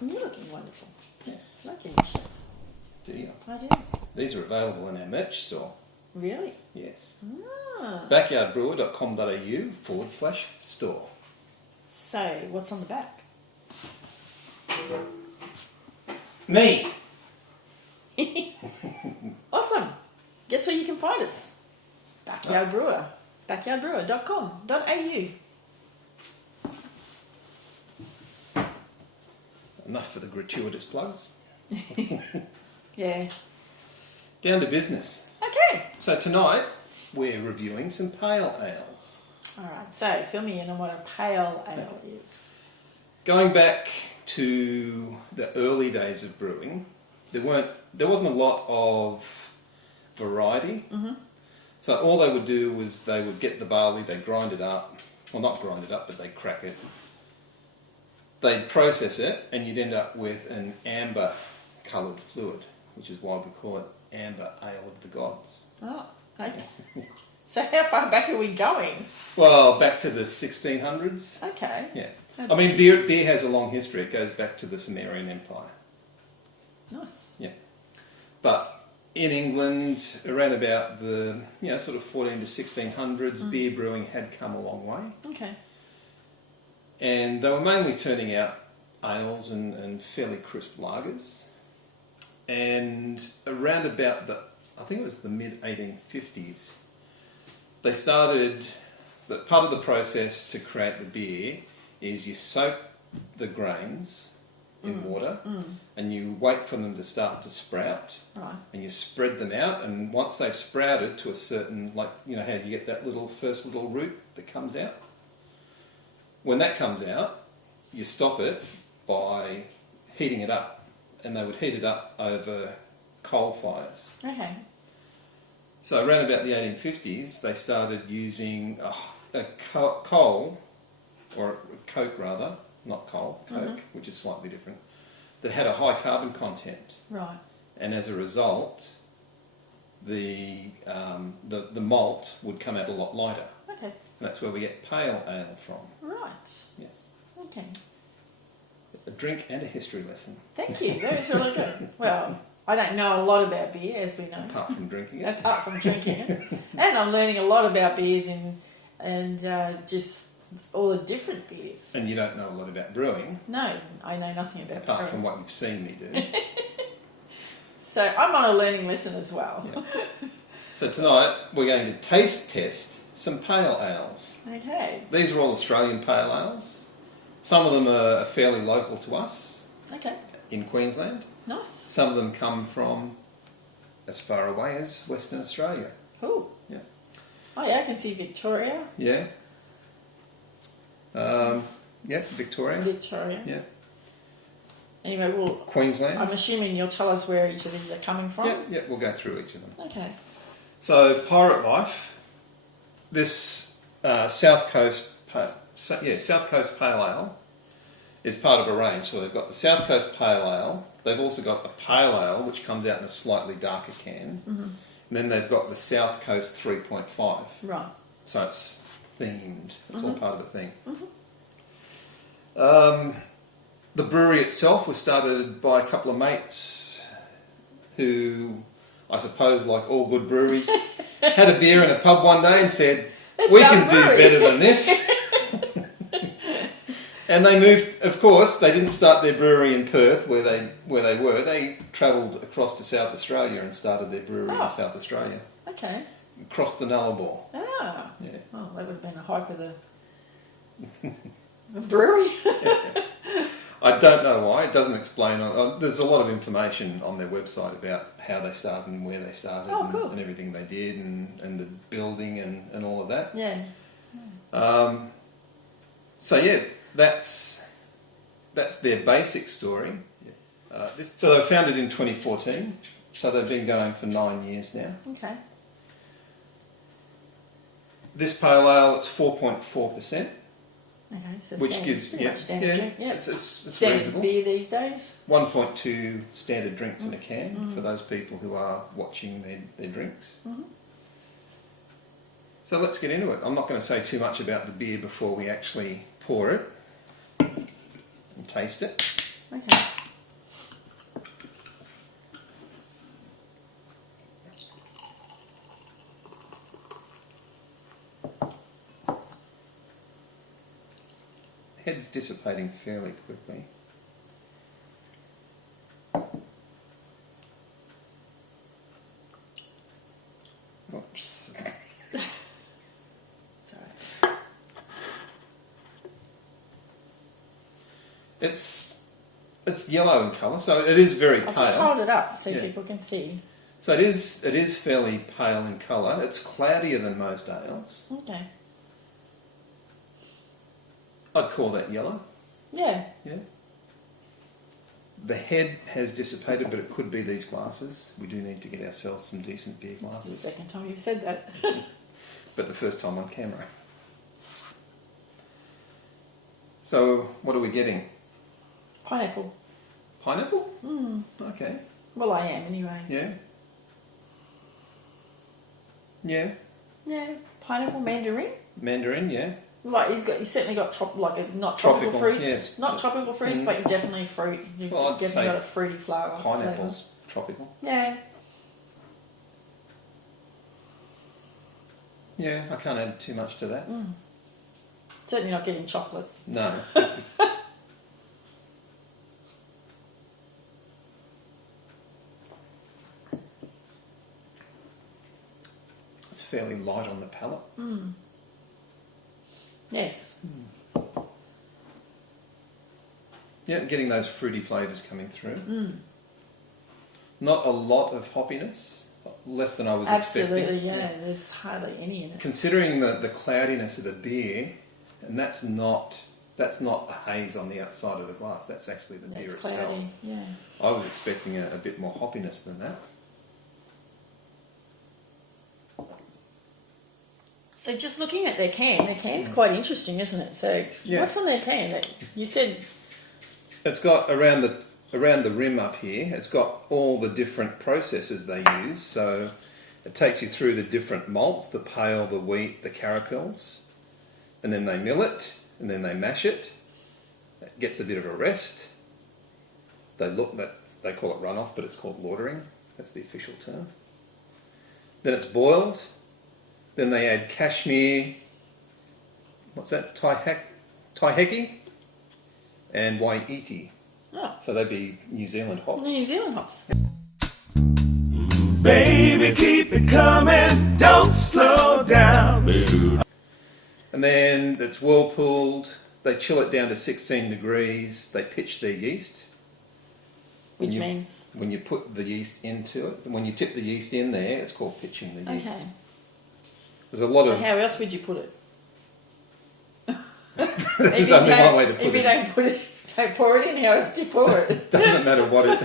You're looking wonderful. Yes. Like your shirt. Do you? I do. These are available in our merch store. Really? Yes. Ah. Backyardbrewer.com.au/store. So, what's on the back? Me! Awesome. Guess where you can find us? Backyard Brewer. Backyardbrewer.com.au. Enough for the gratuitous plugs. Yeah. Down to business. Okay. So tonight we're reviewing some pale ales. Alright, so fill me in on what a pale ale is. Going back to the early days of brewing, there wasn't a lot of variety. Mm-hmm. So all they would do was they would get the barley, they'd grind it up. Well, not grind it up, but they'd crack it. They'd process it, and you'd end up with an amber-coloured fluid, which is why we call it amber ale of the gods. Oh, okay. So how far back are we going? Well, back to the 1600s. Okay. Yeah. I mean, beer has a long history. It goes back to the Sumerian Empire. Nice. Yeah. But in England, around about the sort of 14 to 1600s, beer brewing had come a long way. Okay. And they were mainly turning out ales and fairly crisp lagers. And around about I think it was the mid-1850s, they started, so part of the process to create the beer is you soak the grains in water and you wait for them to start to sprout. Right. And you spread them out, and once they've sprouted to a certain, how you get that first little root that comes out? When that comes out, you stop it by heating it up, and they would heat it up over coal fires. Okay. So around about the 1850s, they started using a coal, or coke rather, not coal, coke, which is slightly different, that had a high carbon content. Right. And as a result, the malt would come out a lot lighter. Okay. And that's where we get pale ale from. Right. Yes. Okay. A drink and a history lesson. Thank you. That was really good. Well, I don't know a lot about beer, as we know. Apart from drinking it. Apart from drinking it. And I'm learning a lot about beers and just all the different beers. And you don't know a lot about brewing. No, I know nothing about apart brewing. from what you've seen me do. So I'm on a learning lesson as well. Yeah. So tonight we're going to taste test some pale ales. Okay. These are all Australian pale ales. Some of them are fairly local to us. Okay. In Queensland. Nice. Some of them come from as far away as Western Australia. Cool. Yeah. Oh yeah, I can see Victoria. Yeah. Victoria. Victoria. Yeah. Anyway, Queensland. I'm assuming you'll tell us where each of these are coming from. Yeah, we'll go through each of them. Okay. So, Pirate Life, this South Coast Pale Ale is part of a range. So they've got the South Coast Pale Ale. They've also got a Pale Ale, which comes out in a slightly darker can. Mm-hmm. And then they've got the South Coast 3.5. Right. So it's themed. It's all part of a thing. Mm-hmm. The brewery itself was started by a couple of mates who, I suppose, like all good breweries, had a beer in a pub one day and said, "We can do better than this." And they moved. Of course, they didn't start their brewery in Perth, where they were. They travelled across to South Australia and started their brewery in South Australia. Okay. Across the Nullarbor. Ah. Yeah. Oh, that would have been a hike with a brewery. I don't know why. It doesn't explain. There's a lot of information on their website about how they started and where they started and everything they did and the building and all of that. Yeah. That's their basic story. So they were founded in 2014. So they've been going for 9 years now. Okay. This pale ale, it's 4.4%. Okay, so which gives standard drink. Yeah. It's standard reasonable. Beer these days. 1.2 standard drinks in a can for those people who are watching their drinks. Mm-hmm. So let's get into it. I'm not going to say too much about the beer before we actually pour it and taste it. Okay. Head's dissipating fairly quickly. Oops. Sorry. It's yellow in colour, so it is very pale. I'll just hold it up so Yeah. people can see. So it is fairly pale in colour. It's cloudier than most ales. Okay. I'd call that yellow. Yeah. Yeah. The head has dissipated, but it could be these glasses. We do need to get ourselves some decent beer It's the glasses. second time you've said that. But the first time on camera. So, what are we getting? Pineapple. Pineapple? Mm. Okay. Well, I am anyway. Yeah. Yeah. Yeah. Pineapple, mandarin. Mandarin, yeah. Like you certainly got not tropical fruits, yes. not tropical fruits, but you definitely fruit. You've Well, I'd definitely say got a fruity flower. Pineapple's tropical. Yeah. Yeah, I can't add too much to that. Mm. Certainly not getting chocolate. No. It's fairly light on the palate. Mm. Yes. Yeah, getting those fruity flavours coming through. Mm. Not a lot of hoppiness, less than I was Absolutely, expecting. yeah. There's hardly any in it. Considering the cloudiness of the beer, and that's not the haze on the outside of the glass, that's actually the beer It's itself. cloudy, yeah. I was expecting a bit more hoppiness than that. So just looking at their can's quite interesting, isn't it? So Yeah. what's on their can? You said It's got around the rim up here, it's got all the different processes they use. So it takes you through the different malts, the pale, the wheat, the carapils, and then they mill it, and then they mash it. It gets a bit of a rest. They call it runoff, but it's called lautering. That's the official term. Then it's boiled. Then they add cashmere. What's that? Taiheki and Waiheke. oh, So they'd be New Zealand hops. New Zealand hops. Baby, keep it coming, don't slow down. And then it's whirlpooled. They chill it down to 16 degrees. They pitch their yeast. Which means? When you put the yeast into it, when you tip the yeast in there, it's called pitching the yeast. Okay. There's a lot So of... how else would you put it? There's only one way to put If you it. don't pour it in, how else do you pour it? Doesn't matter what it...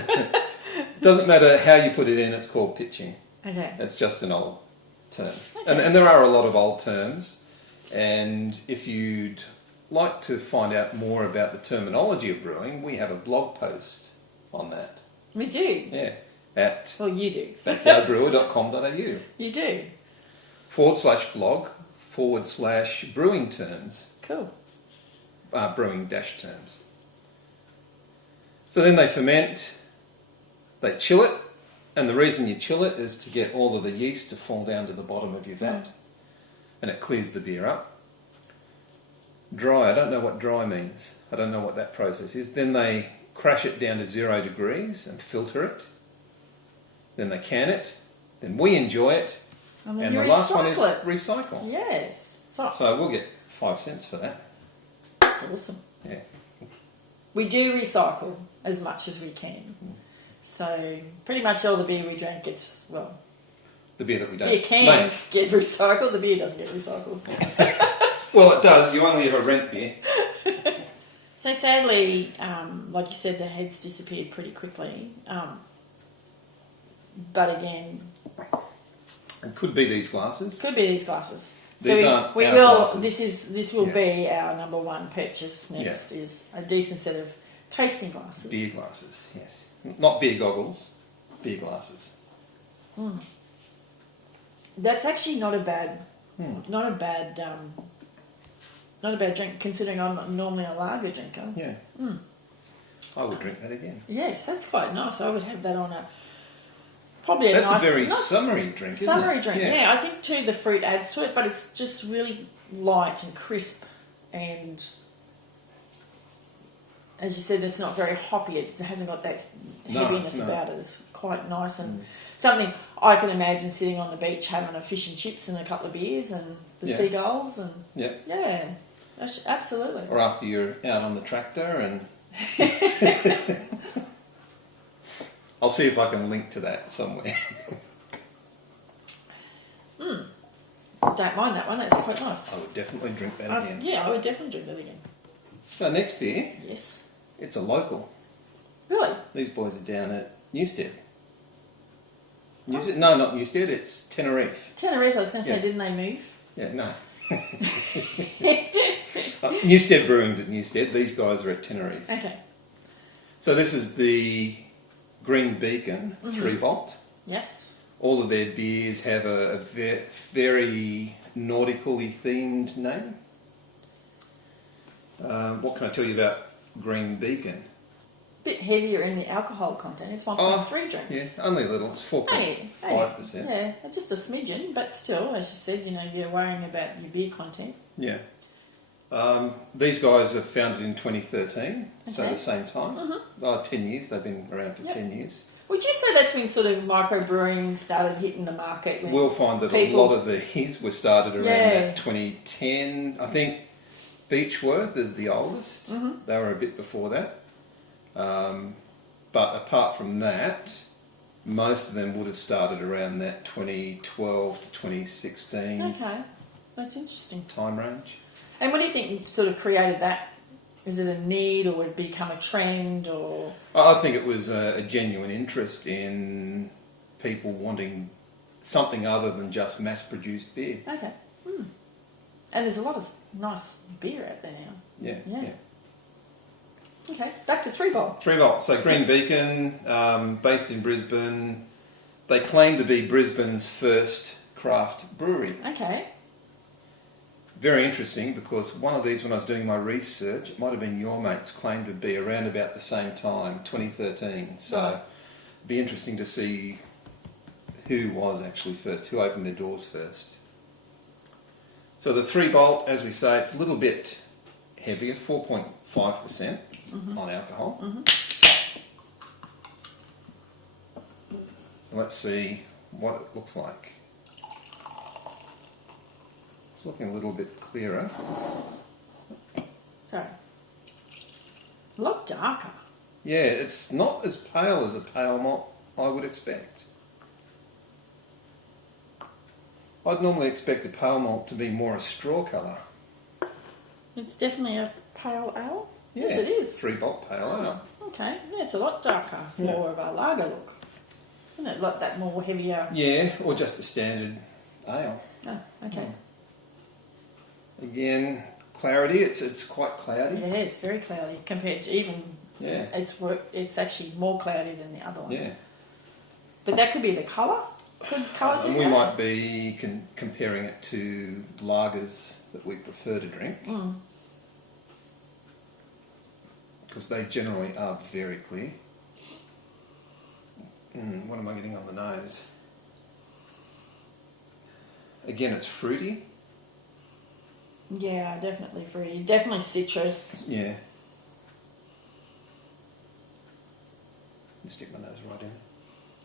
doesn't matter how you put it in, it's called pitching. Okay. It's just an old term. Okay. And there are a lot of old terms. And if you'd like to find out more about the terminology of brewing, we have a blog post on that. We do. Yeah. At Well, you do. backyardbrewer.com.au You do. /blog/brewing terms. Cool. Brewing dash terms. So then they ferment, they chill it, and the reason you chill it is to get all of the yeast to fall down to the bottom of your vat, and it clears the beer up. Dry, I don't know what dry means. I don't know what that process is. Then they crash it down to 0 degrees and filter it. Then they can it. Then we enjoy it. And then And you the last one is recycle it. recycle. Yes. So So we'll get 5 cents for that. that's awesome. Yeah. We do recycle as much as we can. So pretty much all the beer we drink gets, well, The beer that we don't beer cans get recycled, the beer doesn't get recycled. Well, it does. You only ever rent beer. So sadly, like you said, the heads disappeared pretty quickly. But again, It could be these glasses. could be these glasses. These so aren't we our will. glasses. This will Yeah. be our number one purchase next. Yeah. Is a decent set of tasting glasses. Beer glasses, yes. Not beer goggles, beer glasses. That's actually not a bad, not a bad drink considering I'm normally a lager drinker. Yeah. I would drink that again. Yes, that's quite nice. I would have that on probably a That's nice... a very nice summery drink, isn't it? Summery drink, yeah. I think too the fruit adds to it, but it's just really light and crisp, and as you said, it's not very hoppy. It hasn't got that heaviness about it. It's quite nice and something I can imagine sitting on the beach having a fish and chips and a couple of beers and the seagulls and absolutely. Or after you're out on the tractor and I'll see if I can link to that somewhere. Don't mind that one. That's quite nice. I would definitely drink that again. Yeah, I would definitely drink that again. So next beer, yes, it's a local. Really? These boys are down at Newstead. Newstead? No, not Newstead. It's Tenerife. Tenerife. I was going to say, didn't they move? Yeah, no. Newstead Brewing's at Newstead. These guys are at Tenerife. Okay. So this is the Green Beacon 3-bolt. Yes. All of their beers have a very nautically themed name. What can I tell you about Green Beacon? A bit heavier in the alcohol content. It's 1.3 drinks. Yeah, only a little. It's 4.5%. Yeah, just a smidgen, but still, as you said, you're worrying about your beer content. Yeah. These guys are founded in 2013, so the same time. 10 years. They've been around for 10 years. Would you say that's when sort of microbrewing started hitting the market? When we'll find that a lot of these were started around that 2010. I think Beechworth is the oldest. They were a bit before that. But apart from that, most of them would have started around that 2012 to 2016 Okay, that's interesting. time range. And what do you think sort of created that? Is it a need, or would it become a trend, or...? I think it was a genuine interest in people wanting something other than just mass-produced beer. Okay. And there's a lot of nice beer out there now. Yeah. Okay, back to 3-bolt. 3-bolt. So Green Beacon, based in Brisbane. They claim to be Brisbane's first craft brewery. Okay. Very interesting, because one of these, when I was doing my research, it might have been your mates, claimed to be around about the same time, 2013. So it'd be interesting to see who was actually first, who opened their doors first. So the 3-bolt, as we say, it's a little bit heavier, 4.5% on alcohol. So let's see what it looks like. It's looking a little bit clearer. Sorry. A lot darker. Yeah, it's not as pale as a pale malt I would expect. I'd normally expect a pale malt to be more a straw colour. It's definitely a pale ale? Yeah, Yes, it is. 3-bolt pale ale. Okay, yeah, it's a lot darker. It's more of a lager look. Isn't it? Like that more heavier... Yeah, or just a standard ale. Oh, okay. Again, clarity, it's quite cloudy. Yeah, it's very cloudy compared to even... Yeah. It's actually more cloudy than the other one. Yeah. But that could be the colour. Could colour do And we that? might be comparing it to lagers that we prefer to drink. Because they generally are very clear. What am I getting on the nose? Again, it's fruity. Yeah, definitely fruity. Definitely citrus. Yeah. Stick my nose right in.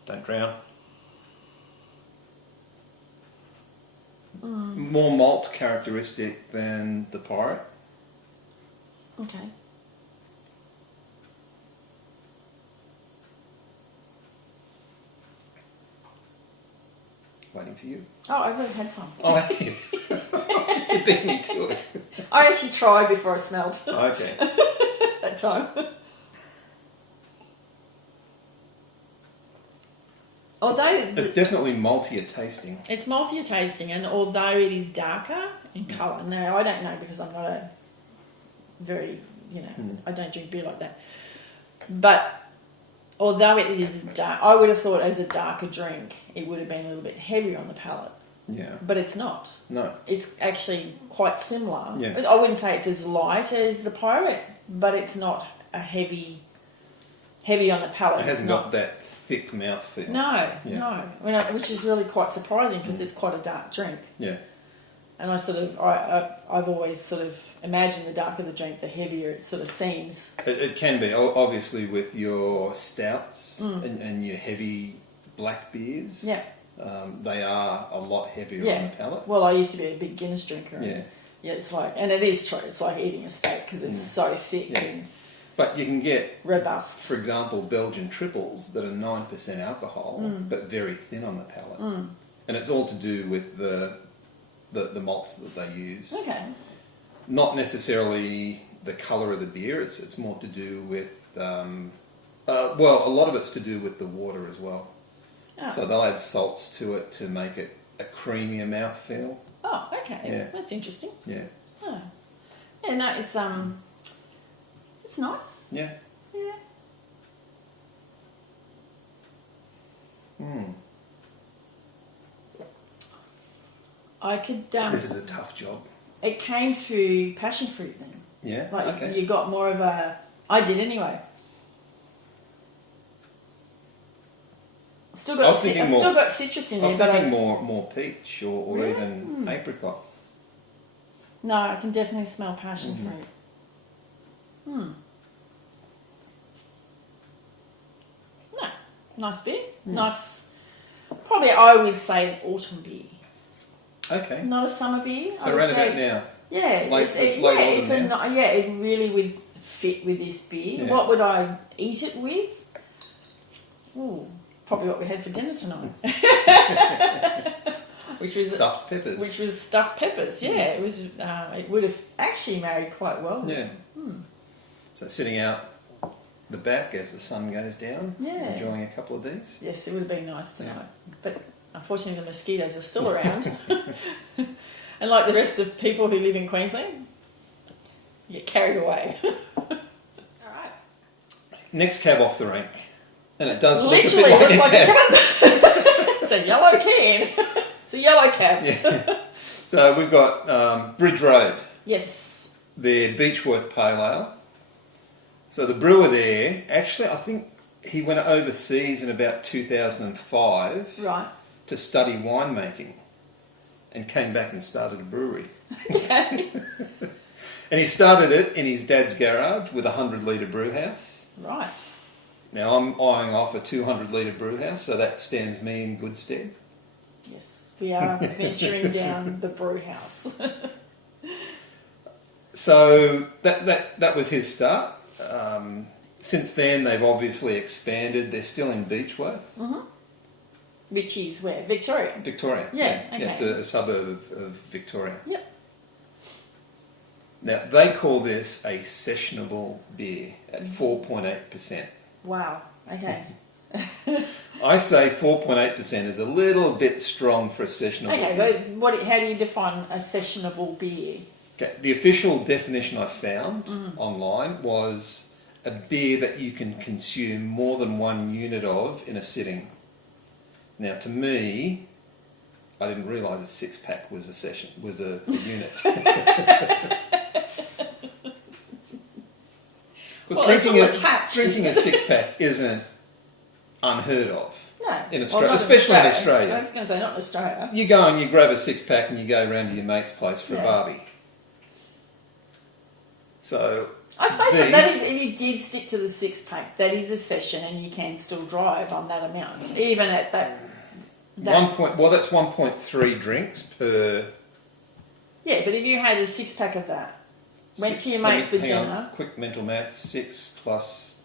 Don't drown. More malt characteristic than the pirate. Okay. Waiting for you. Oh, I've already had some. Oh, have you? You beat me to it. I actually tried before I smelled Okay. that time. Although It's definitely maltier tasting. it's maltier tasting, and although it is darker in colour, now I don't know because I'm not a very, I don't drink beer like that. But although it is dark, I would have thought as a darker drink, it would have been a little bit heavier on the palate. Yeah. But it's not. No. It's actually quite similar. Yeah. I wouldn't say it's as light as the pirate, but it's not a heavy heavy on the palate. It hasn't got that thick mouthfeel. No, Yeah. no. Which is really quite surprising because it's quite a dark drink. Yeah. And I've always sort of imagined the darker the drink, the heavier it sort of seems. It can be, obviously, with your stouts and your heavy black beers. Yeah. They are a lot heavier on the palate. Well, I used to be a big Guinness drinker. Yeah. Yeah, it's like, and it is true. It's like eating a steak because it's so thick and But you can get, robust. for example, Belgian triples that are 9% alcohol, but very thin on the palate. And it's all to do with the malts that they use. Okay. Not necessarily the colour of the beer. It's more to do with, a lot of it's to do with the water as well. Oh. So they'll add salts to it to make it a creamier mouthfeel. Oh, okay. Yeah. That's interesting. Yeah. Oh. Yeah, no, it's nice. Yeah. Yeah. I could. This is a tough job. It came through passion fruit then. Yeah. Like Okay. you got more of a. I did anyway. Still got citrus in I there, was but thinking more peach or Really? even apricot. no, I can definitely smell passion fruit. No, nice beer. Nice. Probably, I would say an autumn beer, Okay. not a summer beer. So I would around say, about now. Yeah, Late autumn now. It really would fit with this beer. Yeah. What would I eat it with? Ooh, probably what we had for dinner tonight. Which was Stuffed peppers. Which was stuffed peppers. Yeah, it was. It would have actually married quite well. Yeah. So sitting out the back as the sun goes down, Yeah. enjoying a couple of these. Yes, it would have been nice tonight. But unfortunately, the mosquitoes are still around. And like the rest of people who live in Queensland, you get carried away. All right. Next cab off the rank. And it does Literally look a bit look like like a a cab. cab. It's a yellow can. It's a yellow cab. Yeah. So we've got Bridge Road, Yes. their Beechworth Pale Ale. So the brewer there, actually, I think he went overseas in about 2005 Right. to study winemaking and came back and started a brewery. Okay. And he started it in his dad's garage with a 100-litre brew house. Right. Now I'm eyeing off a 200-litre brew house, so that stands me in good stead. Yes. We are venturing down the brew house. So that was his start. Since then, they've obviously expanded. They're still in Beechworth, Which is where? Victoria. Victoria. Yeah, okay. It's a suburb of Victoria. Yep. Now, they call this a sessionable beer at 4.8%. Wow. Okay. I say 4.8% is a little bit strong for a sessionable Okay, beer. but how do you define a sessionable beer? Okay, the official definition I found online was a beer that you can consume more than one unit of in a sitting. Now, to me, I didn't realise a six-pack was a unit. Well, it's all attached, drinking a isn't it? six-pack isn't unheard of. No. In Well, Australia, not especially in Australia. I was going to say, not in Australia. You go and you grab a six-pack and you go round to your mate's place for a barbie. So I suppose these- that is, if you did stick to the six-pack, that is a session and you can still drive on that amount, even at that... that's 1.3 drinks per... Yeah, but if you had a six-pack of that, went to your mates for hang on, dinner... quick mental math, 6 plus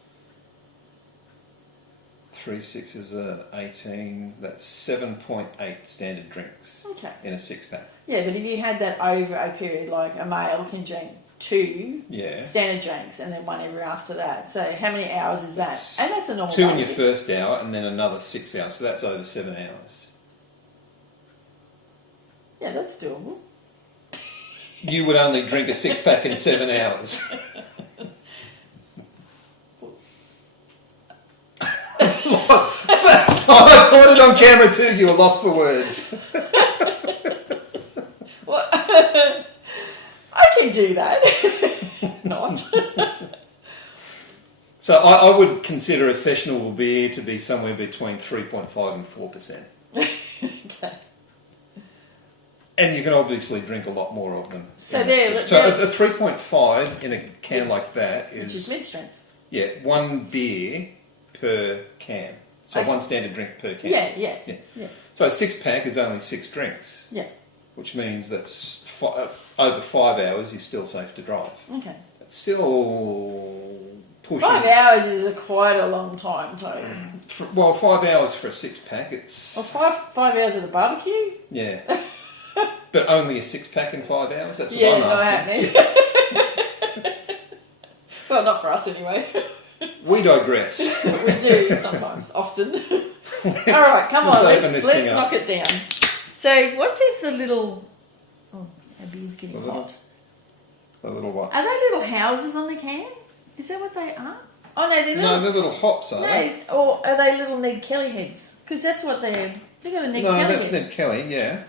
3 6s are 18, that's 7.8 standard drinks Okay. in a six-pack. Yeah, but if you had that over a period, like a male can drink 2 Yeah. standard drinks and then one every after that. So how many hours is that? And that's a normal 2 in day. your first hour and then another 6 hours, so that's over 7 hours. Yeah, that's doable. You would only drink a six-pack in 7 hours. First time I caught it on camera too, you were lost for words. Well, I can do that. Not. So I would consider a sessionable beer to be somewhere between 3.5 and 4%. Okay. And you can obviously drink a lot more of them. So a 3.5 in a can like that is... Which is mid-strength. Yeah, one beer per can. So one standard drink per can. Yeah. So a 6-pack is only 6 drinks. Yeah. Which means that's over 5 hours you're still safe to drive. Okay. It's still pushing... 5 hours is quite a long time, too. Well, 5 hours for a 6-pack, it's... Well, 5 hours at the barbecue? Yeah. But only a 6-pack in 5 hours? That's what I'm asking. Not happening. Well, not for us anyway. We digress. We do sometimes, often. All right, come on, let's knock it down. So, what is the little... Oh, our beer's getting hot. A little what? Are they little houses on the can? Is that what they are? Oh, no, they're little... No, they're little hops, aren't they? Or are they little Ned Kelly heads? Because that's what they're... They've got a Ned Kelly No, that's head. Ned Kelly, yeah.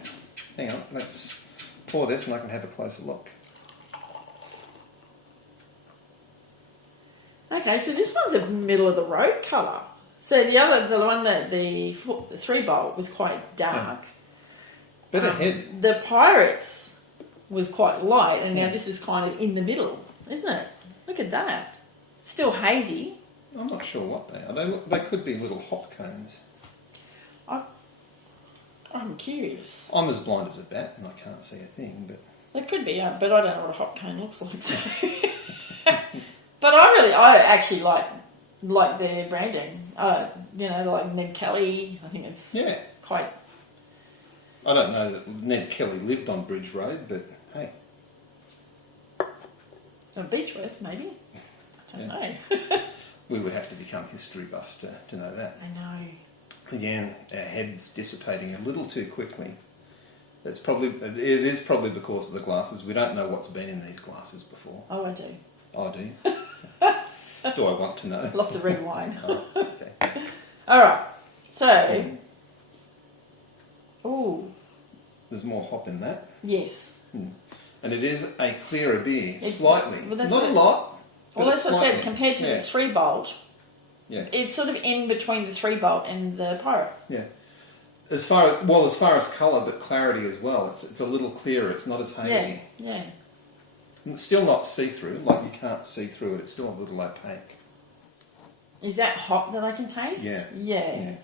Hang on, let's pour this and I can have a closer look. Okay, so this one's a middle of the road colour. So the one that the 3-bolt was quite dark. Better head. The Pirates was quite light, and now this is kind of in the middle, isn't it? Look at that. Still hazy. I'm not sure what they are. They could be little hop cones. I'm curious. I'm as blind as a bat and I can't see a thing, but... They could be, but I don't know what a hop cone looks like. So. But I actually like their branding. Like Ned Kelly. I think it's quite... I don't know that Ned Kelly lived on Bridge Road, but hey. Or Beechworth, maybe. I don't know. We would have to become history buffs to know that. I know. Again, our head's dissipating a little too quickly. It is probably because of the glasses. We don't know what's been in these glasses before. Oh, I do. I do. Do I want to know? Lots of red wine. Oh, okay. All right. So, ooh. There's more hop in that. Yes. And it is a clearer beer, slightly. Well, Not a lot. Well, that's what I said. Compared to the 3-bolt, it's sort of in between the 3-bolt and the Pirate. Yeah. As far as colour, but clarity as well. It's a little clearer. It's not as hazy. Yeah. And it's still not see-through. Like you can't see through it. It's still a little opaque. Is that hop that I can taste? Yeah.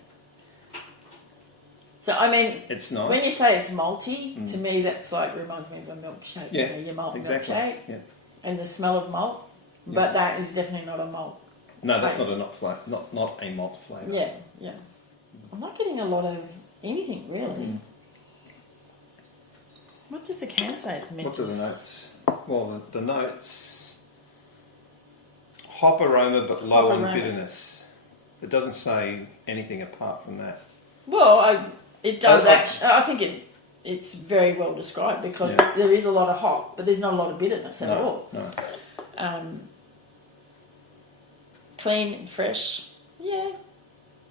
So, I mean, it's nice. When you say it's malty, to me that's reminds me of a milkshake. Yeah, your malt exactly. milkshake. Yeah. And the smell of malt. Yeah. But that is definitely not a malt. No, taste. that's not a malt flavour. Yeah. I'm not getting a lot of anything, really. What does the can say it's meant What to... are the notes? Well, the notes... Hop aroma, but low in bitterness. It doesn't say anything apart from that. Well, it does actually... I think it's very well described because there is a lot of hop, but there's not a lot of bitterness at all. No. Clean and fresh. Yeah.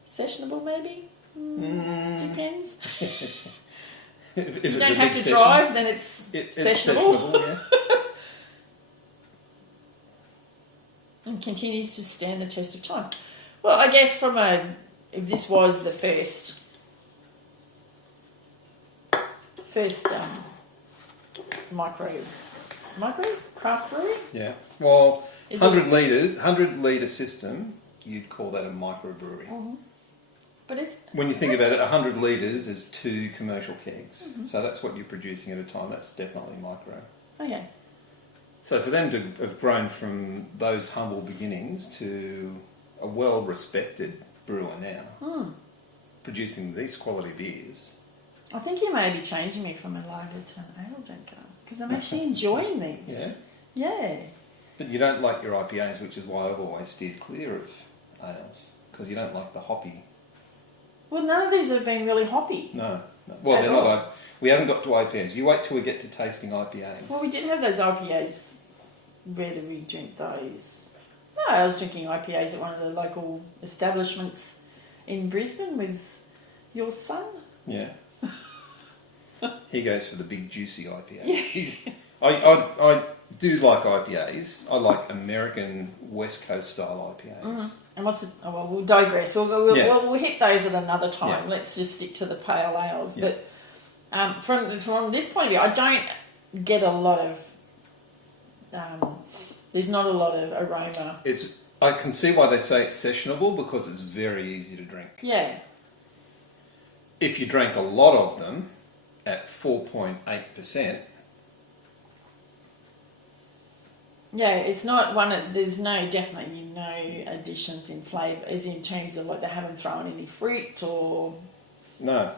Sessionable, maybe? Depends. If you don't have to drive, then it's sessionable. Yeah. And continues to stand the test of time. Well, I guess if this was the first micro craft brewery? Yeah. Well, 100 litre system, you'd call that a microbrewery. Mm-hmm. But when you think about it, 100 litres is 2 commercial kegs. Mm-hmm. So that's what you're producing at a time. That's definitely micro. Okay. So for them to have grown from those humble beginnings to a well-respected brewer now, producing these quality beers... I think you may be changing me from a lager to an ale drinker because I'm actually enjoying these. Yeah. But you don't like your IPAs, which is why I've always steered clear of ales, because you don't like the hoppy. Well, none of these have been really hoppy. No. Well, they're not. We haven't got to IPAs. You wait till we get to tasting IPAs. Well, we did have those IPAs. Where did we drink those? No, I was drinking IPAs at one of the local establishments in Brisbane with your son. Yeah. He goes for the big juicy IPAs. Yeah. I do like IPAs. I like American West Coast style IPAs. And what's oh, well, we'll digress. We'll hit those at another time. Yeah. Let's just stick to the pale ales. Yeah. But from this point of view, I don't get a lot of. There's not a lot of aroma. I can see why they say it's sessionable because it's very easy to drink. Yeah. If you drank a lot of them at 4.8%. Yeah, it's not one. There's definitely no additions in flavour, as in terms of like they haven't thrown any fruit or. No.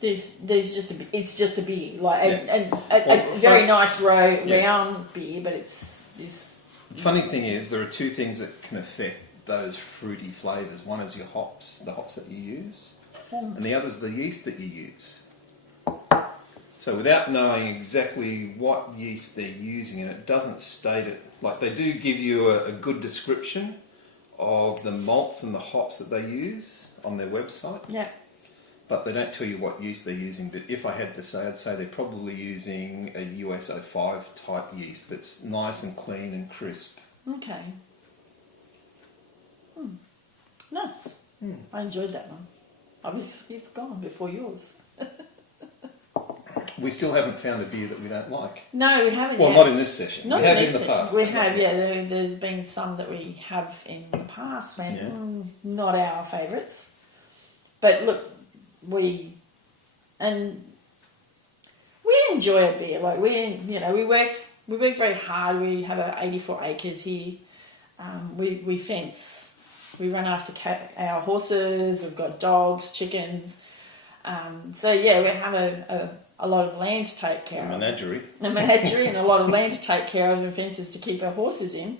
There's just it's just a beer, like Yeah. a very nice round beer, but it's this. The funny thing is, there are two things that can affect those fruity flavours. One is your hops, the hops that you use, and the other is the yeast that you use. So without knowing exactly what yeast they're using, and it doesn't state it, like they do give you a good description of the malts and the hops that they use on their website. Yeah. But they don't tell you what yeast they're using. But if I had to say, I'd say they're probably using a US-05 type yeast that's nice and clean and crisp. Okay. Nice. I enjoyed that one. Obviously, it's gone before yours. We still haven't found a beer that we don't like. No, we haven't. Well, yet. not in this session. Not we have in this in the session. past. We have, yeah. There's been some that we have in the past, not our favourites. But look, we enjoy a beer. Like we work very hard. We have 84 acres here. We fence. We run after our horses. We've got dogs, chickens. So yeah, we have a lot of land to take care of. A menagerie and a lot of land to take care of and fences to keep our horses in.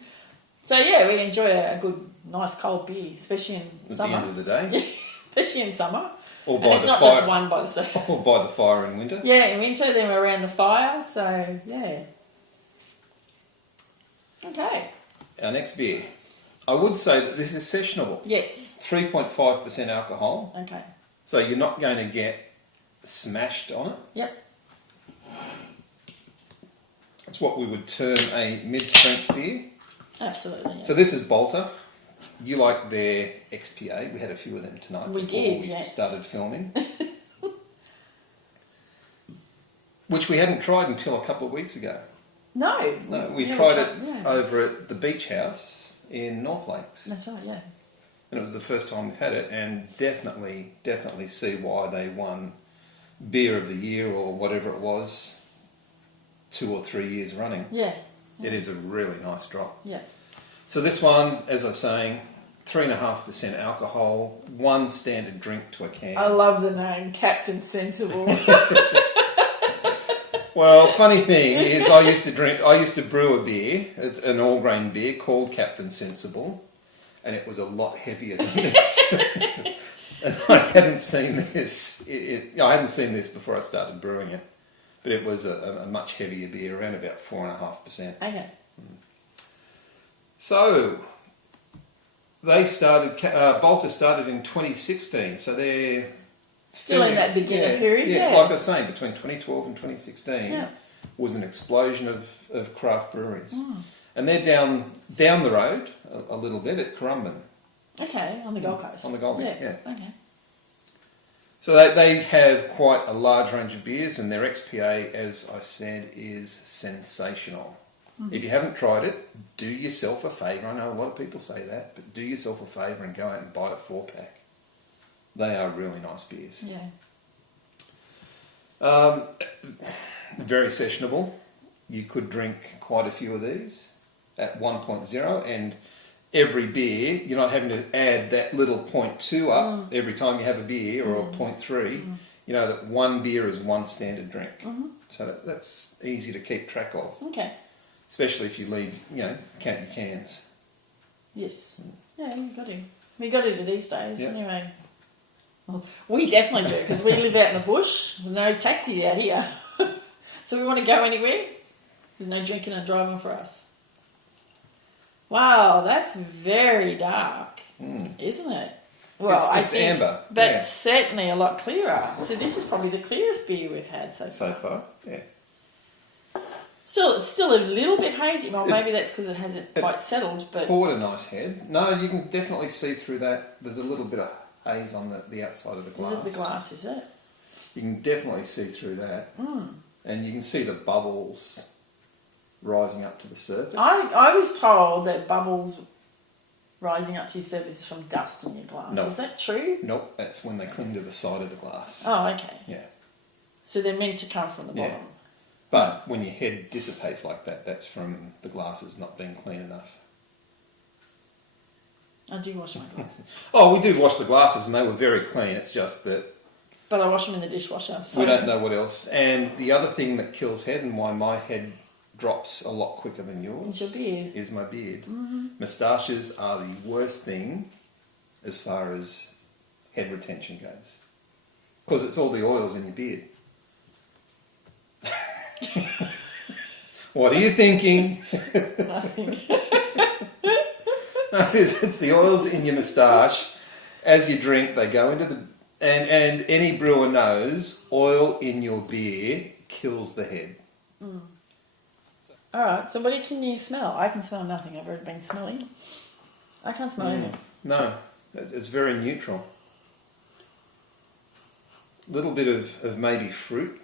So yeah, we enjoy a good, nice cold beer, especially in summer. At the end of the day. Especially in summer. Or and it's not just one by the sea. Or by the fire in winter. Yeah, in winter, then we're around the fire, so yeah. Okay. Our next beer. I would say that this is sessionable. Yes. 3.5% alcohol. Okay. So you're not going to get smashed on it. Yep. It's what we would term a mid-strength beer. Absolutely. Yeah. So this is Balter. You like their XPA. We had a few of them tonight. We before did, we yes. started filming. Which we hadn't tried until a couple of weeks ago. No. We tried it over at the Beach House in North Lakes. That's right, yeah. And it was the first time we've had it, and definitely see why they won Beer of the Year or whatever it was 2 or 3 years running. Yeah. It is a really nice drop. Yeah. So this one, as I was saying, 3.5% alcohol, one standard drink to a can. I love the name, Captain Sensible. Well, funny thing is I used to brew a beer, it's an all-grain beer called Captain Sensible, and it was a lot heavier than this. And I hadn't seen this. I hadn't seen this before I started brewing it, but it was a much heavier beer, around about 4.5%. Okay. So they started. Balter started in 2016, so they're Still in that beginner period. Yeah, Yeah. like I was saying, between 2012 and 2016 was an explosion of craft breweries, and they're down the road a little bit at Currumbin. Okay, on the Gold Coast. On the Gold Coast, yeah. Okay. So they have quite a large range of beers, and their XPA, as I said, is sensational. If you haven't tried it, do yourself a favour. I know a lot of people say that, but do yourself a favour and go out and buy a 4-pack. They are really nice beers. Yeah. Very sessionable. You could drink quite a few of these at 1.0, and every beer, you're not having to add that little 0.2 up every time you have a beer, or a 0.3. You know that one beer is one standard drink. So that's easy to keep track of. Okay. Especially if you leave, count your cans. Yes. Yeah, we got to do these days. Yep. Anyway. Well, we definitely do, because we live out in the bush. There's no taxi out here. So we want to go anywhere. There's no drinking and driving for us. Wow, that's very dark, isn't it? Well, it's amber. But certainly a lot clearer. So this is probably the clearest beer we've had so far. Yeah. It's still a little bit hazy. Well, maybe that's because it hasn't quite settled. But poured a nice head. No, you can definitely see through that. There's a little bit of haze on the outside of the glass. Is it the glass? Is it? You can definitely see through that, and you can see the bubbles rising up to the surface. I was told that bubbles rising up to your surface is from dust in your glass. No. Is that true? Nope, that's when they cling to the side of the glass. Oh, okay. Yeah. So they're meant to come from the bottom. Yeah. But when your head dissipates like that, that's from the glasses not being clean enough. I do wash my glasses. Oh, we do wash the glasses and they were very clean. It's just that But I wash them in the dishwasher. So. we don't know what else. And the other thing that kills head and why my head drops a lot quicker than yours is your beard. is my beard. Mm-hmm. Moustaches are the worst thing as far as head retention goes. Because it's all the oils in your beard. What are you thinking? It's the oils in your moustache. As you drink, they go into the... And any brewer knows oil in your beer kills the head. Mm. All right, so what can you smell? I can smell nothing. I've already been smelling. I can't smell anything. No, it's very neutral. A little bit of maybe fruit.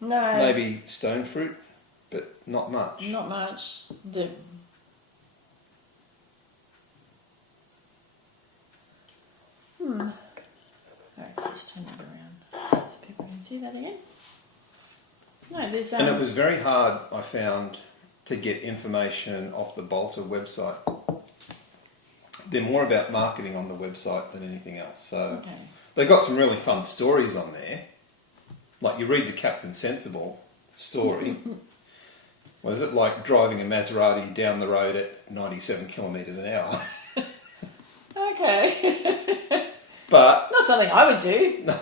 No. Maybe stone fruit, but not much. Not much. Alright, just turn it around so people can see that again. No, there's... And it was very hard, I found, to get information off the Balter website. They're more about marketing on the website than anything else. So they got some really fun stories on there. Like you read the Captain Sensible story. Was it like driving a Maserati down the road at 97 kilometres an hour? Okay. But not something I would do. No.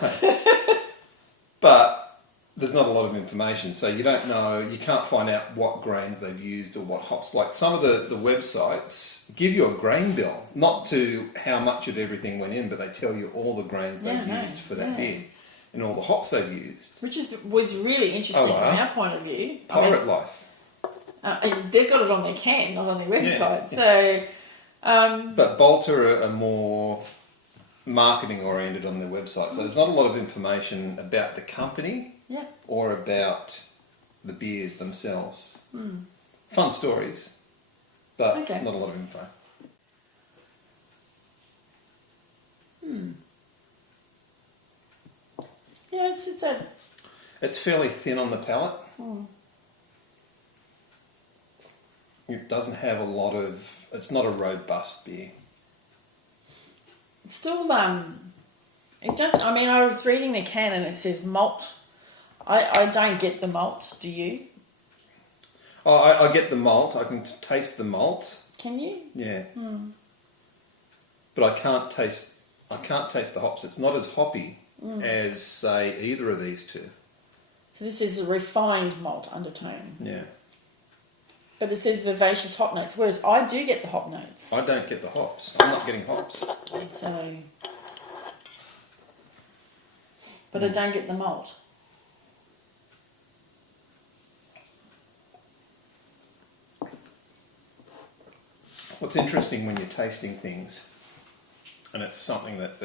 But there's not a lot of information, so you don't know, you can't find out what grains they've used or what hops. Like some of the websites give you a grain bill, not to how much of everything went in, but they tell you all the grains they've used for that beer and all the hops they've used. Which was really interesting from our point of view. Pirate life. And they've got it on their can, not on their website. So, but Balter are more marketing oriented on their website, so there's not a lot of information about the company or about the beers themselves. Fun stories, but not a lot of info. Yeah, it's fairly thin on the palate. It doesn't have a lot of... It's not a robust beer. It's still, it doesn't... I mean, I was reading the can and it says malt. I don't get the malt, do you? Oh, I get the malt. I can taste the malt. Can you? Yeah. But I can't taste the hops. It's not as hoppy as, say, either of these two. So this is a refined malt undertone. Yeah. But it says vivacious hop notes, whereas I do get the hop notes. I don't get the hops. I'm not getting hops. So, but I don't get the malt. What's interesting when you're tasting things, and it's something that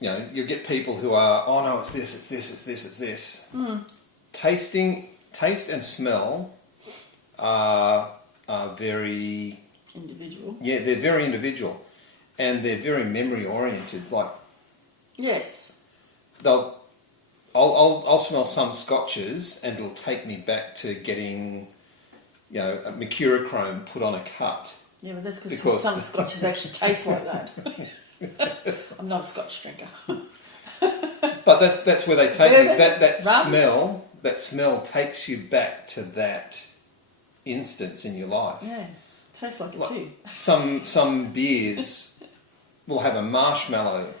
you know, you get people who are, oh no, it's this, it's this, it's this, it's this. Taste and smell are very... Individual. Yeah, they're very individual. And they're very memory oriented. Like... Yes. I'll smell some scotches and it'll take me back to getting, you know, a mercurochrome put on a cut. Yeah, but that's because some scotches actually taste like that. I'm not a scotch drinker. But that's where they take me. That rum? smell takes you back to that instance in your life. Yeah, tastes like it too. Some beers will have a marshmallow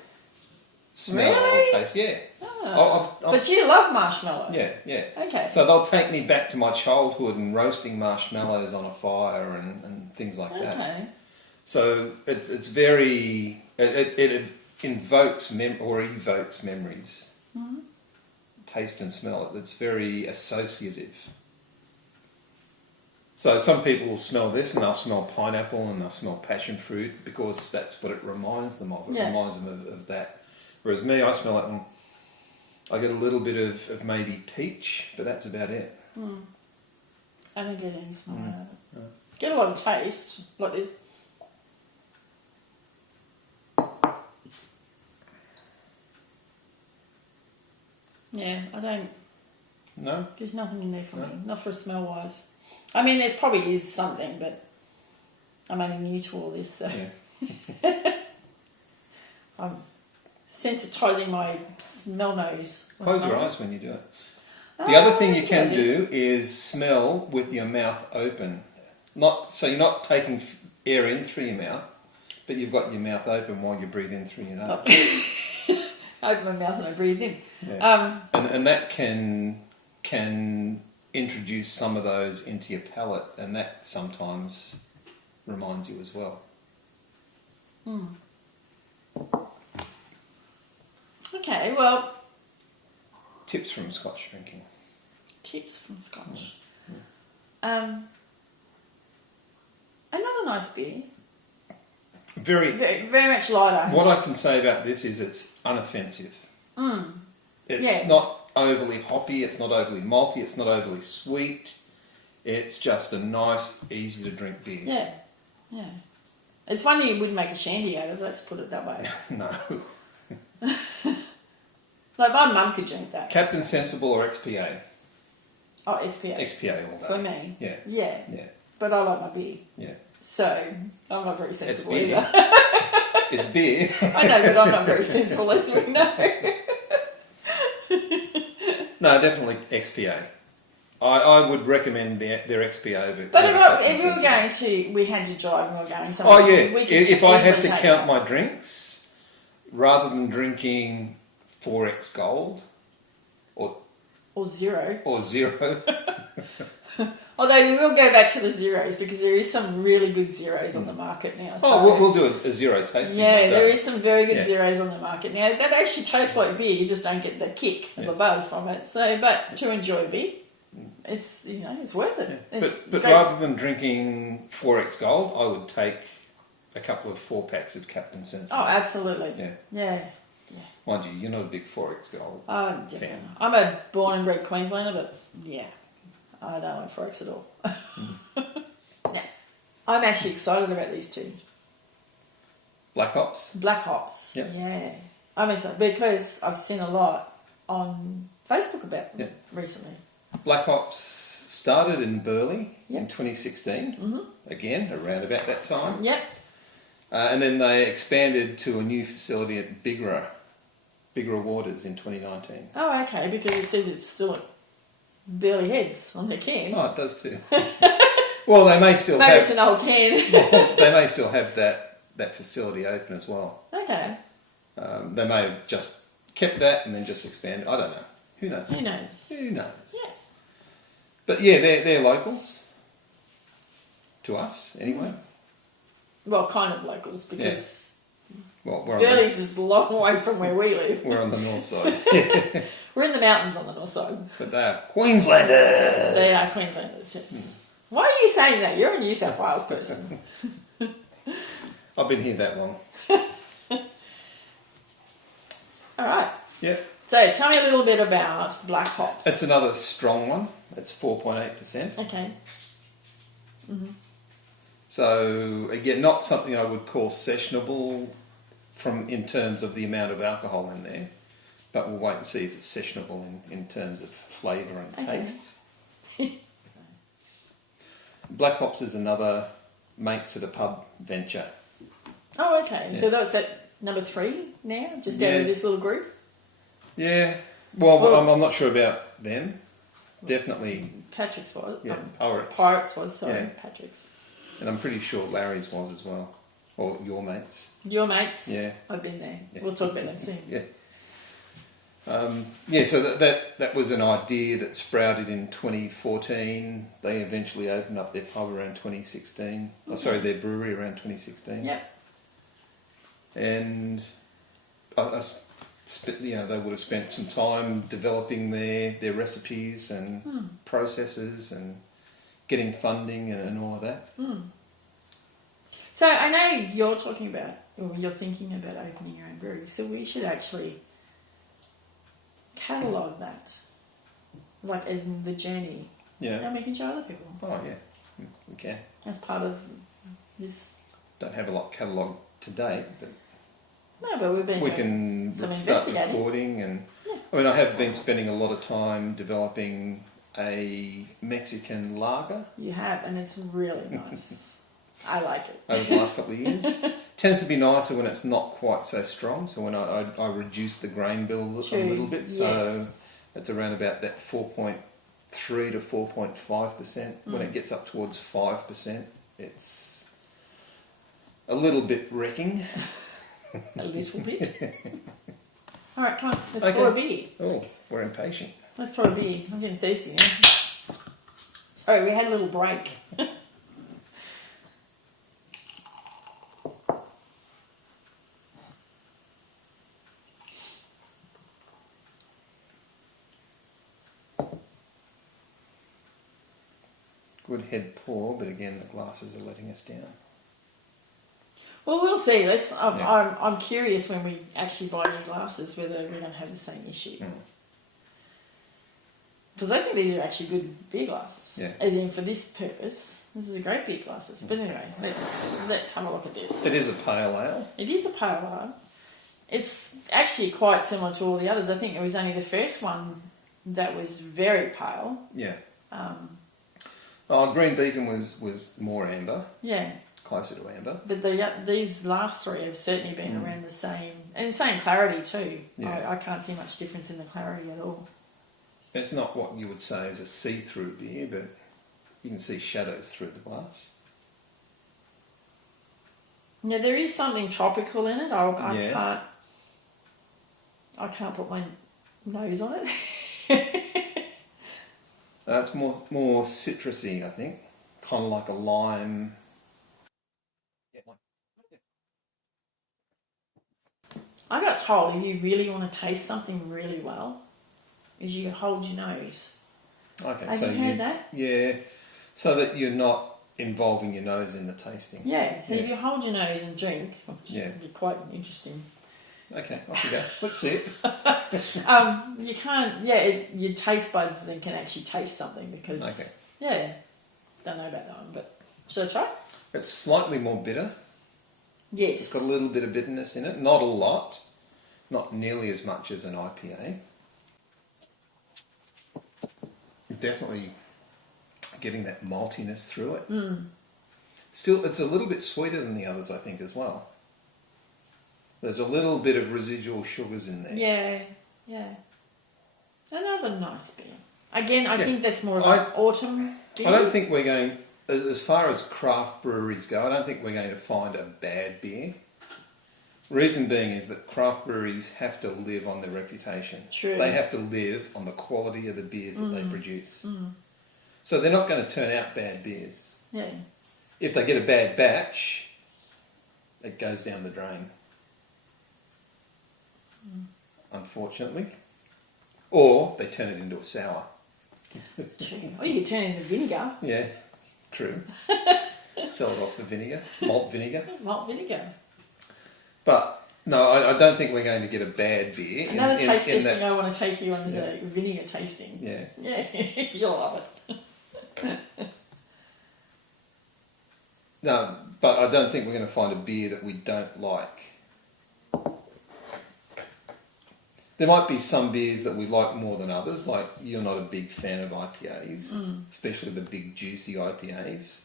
smell really? or taste. Yeah. Oh. But you love marshmallow. Yeah. Okay. So they'll take me back to my childhood and roasting marshmallows on a fire and things like that. Okay. So it's very... It invokes evokes memories. Taste and smell. It's very associative. So some people will smell this and they'll smell pineapple and they'll smell passion fruit because that's what it reminds them of. It reminds them of that. Whereas me, I smell it and I get a little bit of maybe peach, but that's about it. I don't get any smell out of it. No. Get a lot of taste, like this. Yeah, I don't. No? There's nothing in there for me, not for smell wise. I mean, there's probably is something, but I'm only new to all this, so. Yeah. I'm sensitising my smell nose. Close your eyes when you do it. The other thing you can do is smell with your mouth open. So you're not taking air in through your mouth, but you've got your mouth open while you breathe in through your nose. Open my mouth and I breathe in. Yeah. And that can introduce some of those into your palate, and that sometimes reminds you as well. Okay, well... Tips from Scotch drinking. Tips from Scotch. Another nice beer. Very much lighter. What I can say about this is it's unoffensive. It's not overly hoppy, it's not overly malty, it's not overly sweet. It's just a nice, easy to drink beer. Yeah. It's one you wouldn't make a shandy out of, let's put it that way. No. Like my mum could drink that. Captain Sensible or XPA? Oh, XPA. XPA all day. For me. Yeah. But I like my beer. Yeah. So, I'm not very sensible it's beer. either. It's beer. I know, but I'm not very sensible, as we know. No, definitely XPA. I would recommend their XPA over. But if we were going to, we had to drive and we were going somewhere. Oh yeah, we could if I had to take count that. my drinks, rather than drinking 4X Gold or zero. Although we will go back to the zeros because there is some really good zeros on the market now. So. Oh, we'll do a zero tasting. Yeah, there is some very good zeros on the market now. That actually tastes like beer. You just don't get the kick of the buzz from it. So, but to enjoy beer, it's it's worth it. Yeah. It's but great. rather than drinking 4X Gold, I would take a couple of 4-packs of Captain Sensible. Oh, absolutely. Yeah. Mind you, you're not a big 4X Gold Definitely. fan. I'm a born and bred Queenslander, but I don't like Forex at all. Yeah. I'm actually excited about these two. Black hops? Black hops. Yep. Yeah. I'm excited because I've seen a lot on Facebook about them recently. Black hops started in Burleigh in 2016. Again, around about that time. Yep. And then they expanded to a new facility at Bigger Waters in 2019. Oh, okay, because it says it's still at Burleigh Heads on their can. Oh, it does too. Well, they may still Maybe have... it's an old can. They may still have that facility open as well. Okay. They may have just kept that and then just expanded. I don't know. Who knows? Who knows? Yes. But yeah, they're locals. To us, anyway. Well, kind of locals because... Well, Burleigh's is a long way from where we live. We're on the north side. We're in the mountains on the north side. But they are Queenslanders. They are Queenslanders, yes. Why are you saying that? You're a New South Wales person. I've been here that long. All right. Yep. So tell me a little bit about black hops. It's another strong one. It's 4.8%. Okay. So again, not something I would call sessionable in terms of the amount of alcohol in there, but we'll wait and see if it's sessionable in terms of flavour and taste. Black hops is another mates at a pub venture. Oh, okay. Yeah. So that's at number 3 now, just out of this little group? Yeah. Well, I'm not sure about them. Definitely. Patrick's was. Yeah, Pirates was, sorry. Yeah. Patrick's. And I'm pretty sure Larry's was as well. Or your mates. Your mates? Yeah. I've been there. Yeah. We'll talk about them soon. Yeah. So that was an idea that sprouted in 2014. They eventually opened up their pub around 2016. Okay. Oh, sorry, their brewery around 2016. Yep. And they would have spent some time developing their recipes and processes and getting funding and all of that. So I know you're talking about, or you're thinking about opening your own brewery. So we should actually catalogue that, like as in the journey. Yeah. And we can show other people. Oh yeah, we can. As part of this. Don't have a lot catalogued to date, but No, but we've been we doing can some start investigating. recording. And Yeah. I mean, I have been spending a lot of time developing a Mexican lager You have, and it's really nice. I like it. over the last couple of years. Tends to be nicer when it's not quite so strong. So when I reduce the grain bill a little bit, so Yes. it's around about that 4.3 to 4.5%. When it gets up towards 5%, it's a little bit wrecking. A little bit. All right, come on. Let's Okay. pour a beer. Oh, we're impatient. Let's pour a beer. I'm getting thirsty now. Sorry, we had a little break. Good head pour, but again, the glasses are letting us down. Well, we'll see. Let's. Yeah. I'm curious when we actually buy new glasses whether we don't have the same issue. Because I think these are actually good beer glasses. Yeah. As in, for this purpose, this is a great beer glasses. But anyway, let's have a look at this. It is a pale ale. It is a pale ale. It's actually quite similar to all the others. I think it was only the first one that was very pale. Yeah. Green Beacon was more amber, Yeah. closer to amber. But these last three have certainly been around the same, and the same clarity too. Yeah. I can't see much difference in the clarity at all. It's not what you would say is a see-through beer, but you can see shadows through the glass. Now there is something tropical in it. I can't put my nose on it. It's more citrusy, I think, kind of like a lime. I got told if you really want to taste something really well, is you hold your nose. Okay, Have so you heard that? Yeah, so that you're not involving your nose in the tasting. Yeah, so Yeah. if you hold your nose and drink, which Yeah. would be quite interesting. Okay, off you go. Let's see it. You can't, your taste buds then can actually taste something because, Okay. don't know about that one, but should I try? It's slightly more bitter. Yes. It's got a little bit of bitterness in it. Not a lot. Not nearly as much as an IPA. Definitely getting that maltiness through it. Still, it's a little bit sweeter than the others, I think, as well. There's a little bit of residual sugars in there. Yeah. Another nice beer. Again, I Yeah. think that's more of an autumn beer. I don't think we're going, as far as craft breweries go, I don't think we're going to find a bad beer. Reason being is that craft breweries have to live on their reputation. True. They have to live on the quality of the beers that they produce. So they're not going to turn out bad beers. Yeah. If they get a bad batch, it goes down the drain. Unfortunately. Or they turn it into a sour. True. Or you could turn it into vinegar. Yeah, true. Sell it off for vinegar, malt vinegar. Malt vinegar. But no, I don't think we're going to get a bad beer. Another taste in testing that, I want to take you on is a vinegar tasting. Yeah. Yeah, you'll love it. No, but I don't think we're going to find a beer that we don't like. There might be some beers that we like more than others, like you're not a big fan of IPAs, especially the big juicy IPAs.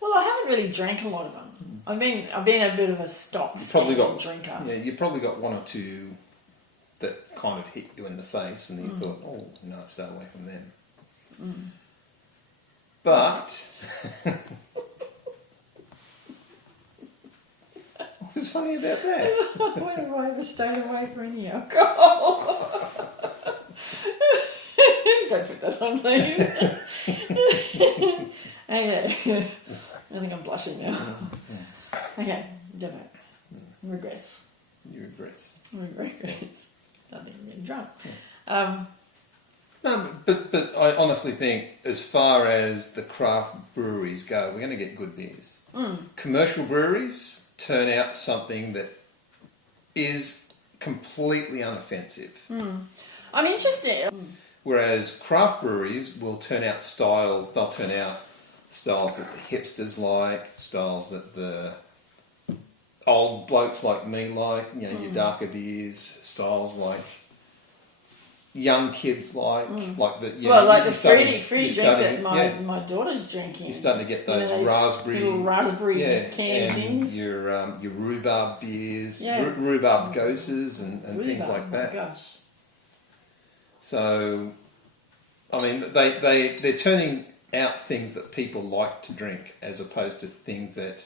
Well, I haven't really drank a lot of them. I've been a bit of a stock drinker. Yeah, you probably got one or two that kind of hit you in the face, and then you thought, "Oh, no, stay away from them." But what was funny about that? When have I ever stayed away from any alcohol? Don't put that on, please. Okay. I think I'm blushing now. Okay, don't know. Regrets. You regrets. Regrets. I think I'm getting drunk. No, but I honestly think, as far as the craft breweries go, we're going to get good beers. Commercial breweries turn out something that is completely unoffensive. I'm interested. Whereas craft breweries will turn out styles. They'll turn out styles that the hipsters like, styles that the old blokes like me like. You know, your darker beers, styles like young kids like the The fruity drinks that my daughter's drinking. You're starting to get those little raspberry canned and things. Your rhubarb beers, rhubarb goses and things like that. Gosh. So, I mean, they're turning out things that people like to drink as opposed to things that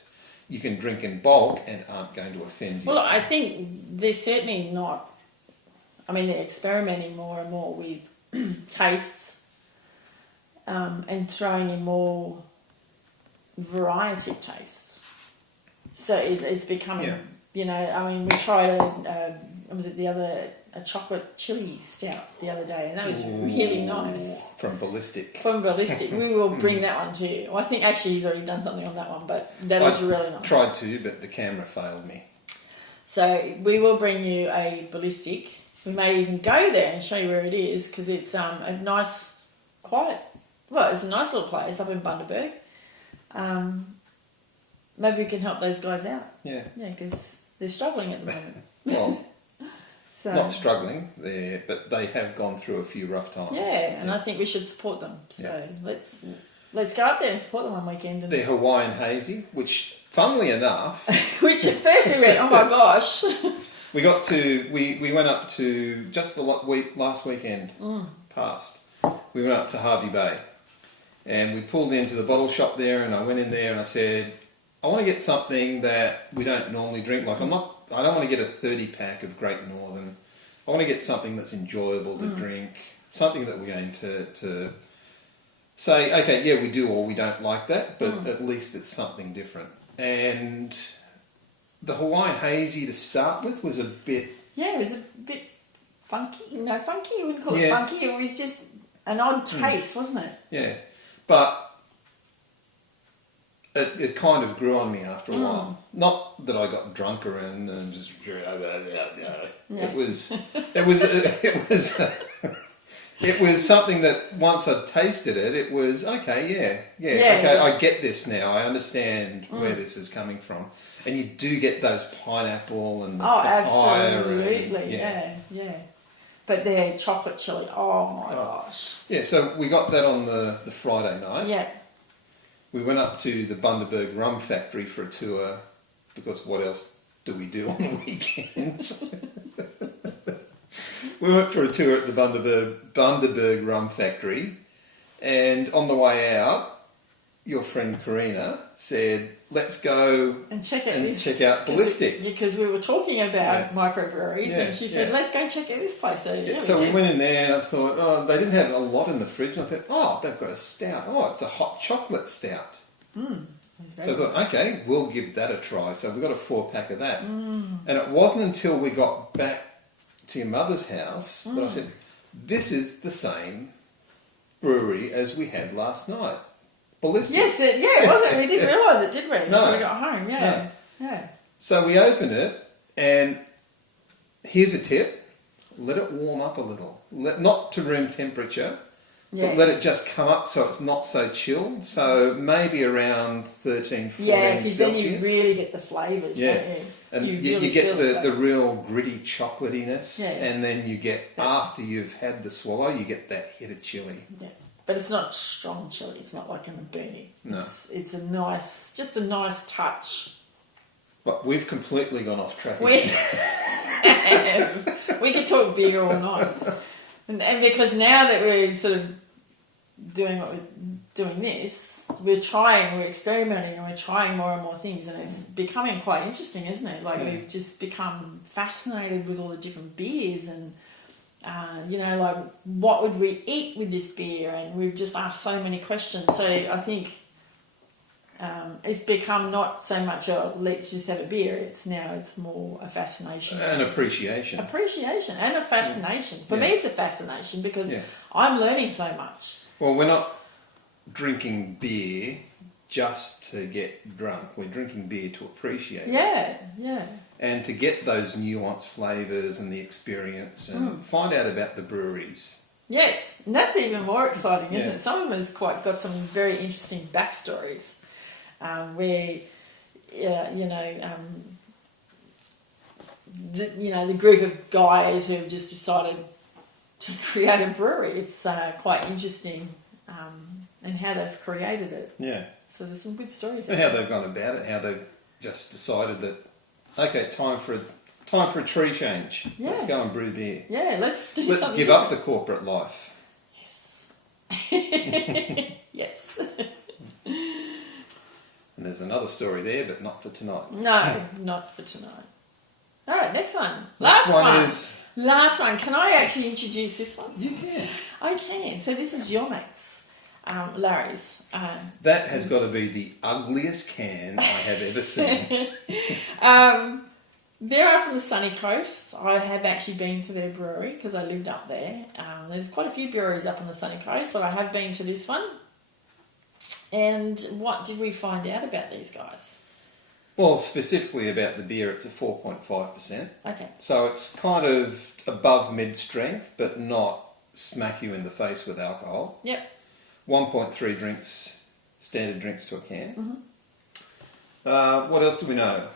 you can drink in bulk and aren't going to offend you. Well, I think they're certainly not. I mean, they're experimenting more and more with tastes and throwing in more variety of tastes. So it's becoming, you know, I mean, we tried a chocolate chili stout the other day, and that was really nice. From Ballistic. We will bring that one to you. Well, I think actually he's already done something on that one, but that is really nice. I tried to, but the camera failed me. So we will bring you a Ballistic. We may even go there and show you where it is, because it's a nice, it's a nice little place up in Bundaberg. Maybe we can help those guys out. Yeah. Yeah, because they're struggling at the moment. Well, not struggling, but they have gone through a few rough times. Yeah, and I think we should support them. So let's go up there and support them one weekend. The Hawaiian Hazy, which, funnily enough... which at first we went, oh my gosh... We went up to just the last weekend past. We went up to Harvey Bay, and we pulled into the bottle shop there, and I went in there and I said, I want to get something that we don't normally drink. Like I don't want to get a 30 pack of Great Northern. I want to get something that's enjoyable to drink, something that we're going to say, okay, yeah, we do or we don't like that, but at least it's something different. And the Hawaiian Hazy to start with was a bit... Yeah, it was a bit funky. No, funky, you wouldn't call it funky. It was just an odd taste, wasn't it? Yeah, but it kind of grew on me after a while. Not that I got drunker and just... It was something that once I'd tasted it, it was, okay, I get this now. I understand where this is coming from. And you do get those pineapple and the papaya. Absolutely, yeah. But the chocolate chili, oh my gosh. Yeah, so we got that on the Friday night. Yeah. We went up to the Bundaberg Rum Factory for a tour, because what else do we do on the weekends? We went for a tour at the Bundaberg Rum Factory, and on the way out, your friend Karina said, let's go and check out Ballistic. Because we were talking about microbreweries, and she said, let's go check out this place. So we went in there and I thought, they didn't have a lot in the fridge. And I thought, they've got a stout. Oh, it's a hot chocolate stout. So I thought, okay, we'll give that a try. So we got a 4-pack of that. And it wasn't until we got back to your mother's house that I said, this is the same brewery as we had last night. Ballistic. Yes, it wasn't. We didn't realise it, did we? Until we got home, yeah. So we opened it, and here's a tip. Let it warm up a little. Not to room temperature, but let it just come up so it's not so chilled. So maybe around 13, 14 Celsius. Yeah, because then you really get the flavours, don't you? And you get the real gritty chocolatiness, and then you get, after you've had the swallow, you get that hit of chili. Yeah. But it's not strong chili. It's not like in a burnie. No. It's a nice touch. But we've completely gone off track. We could talk beer all night. And because now that we're sort of doing this, we're experimenting, and we're trying more and more things, and it's becoming quite interesting, isn't it? Like we've just become fascinated with all the different beers and... like what would we eat with this beer, and we've just asked so many questions. So I think It's become not so much a let's just have a beer. It's more a fascination, An appreciation, and a fascination. For me, it's a fascination because I'm learning so much. Well, we're not drinking beer just to get drunk. We're drinking beer to appreciate it. Yeah. And to get those nuanced flavours and the experience and find out about the breweries. Yes, and that's even more exciting, isn't it? Some of them has got some very interesting backstories, where, the group of guys who have just decided to create a brewery. It's quite interesting, and how they've created it. Yeah. So there's some good stories. And how they've gone about it. How they've just decided that, okay, time for a tree change. Yeah. Let's go and brew beer. Yeah, let's give different. Up the corporate life. Yes. Yes. And there's another story there, but not for tonight. No, not for tonight. All right, next one. Last one. Last one. Can I actually introduce this one? You can. I can. So this is your mate's, Larry's. That has got to be the ugliest can I have ever seen. They are from the sunny coast. I have actually been to their brewery because I lived up there. There's quite a few breweries up on the sunny coast, but I have been to this one. And what did we find out about these guys? Well, specifically about the beer, it's a 4.5%. Okay. So it's kind of above mid-strength, but not smack you in the face with alcohol. Yep. 1.3 drinks, standard drinks to a can. Mm-hmm. What else do we know?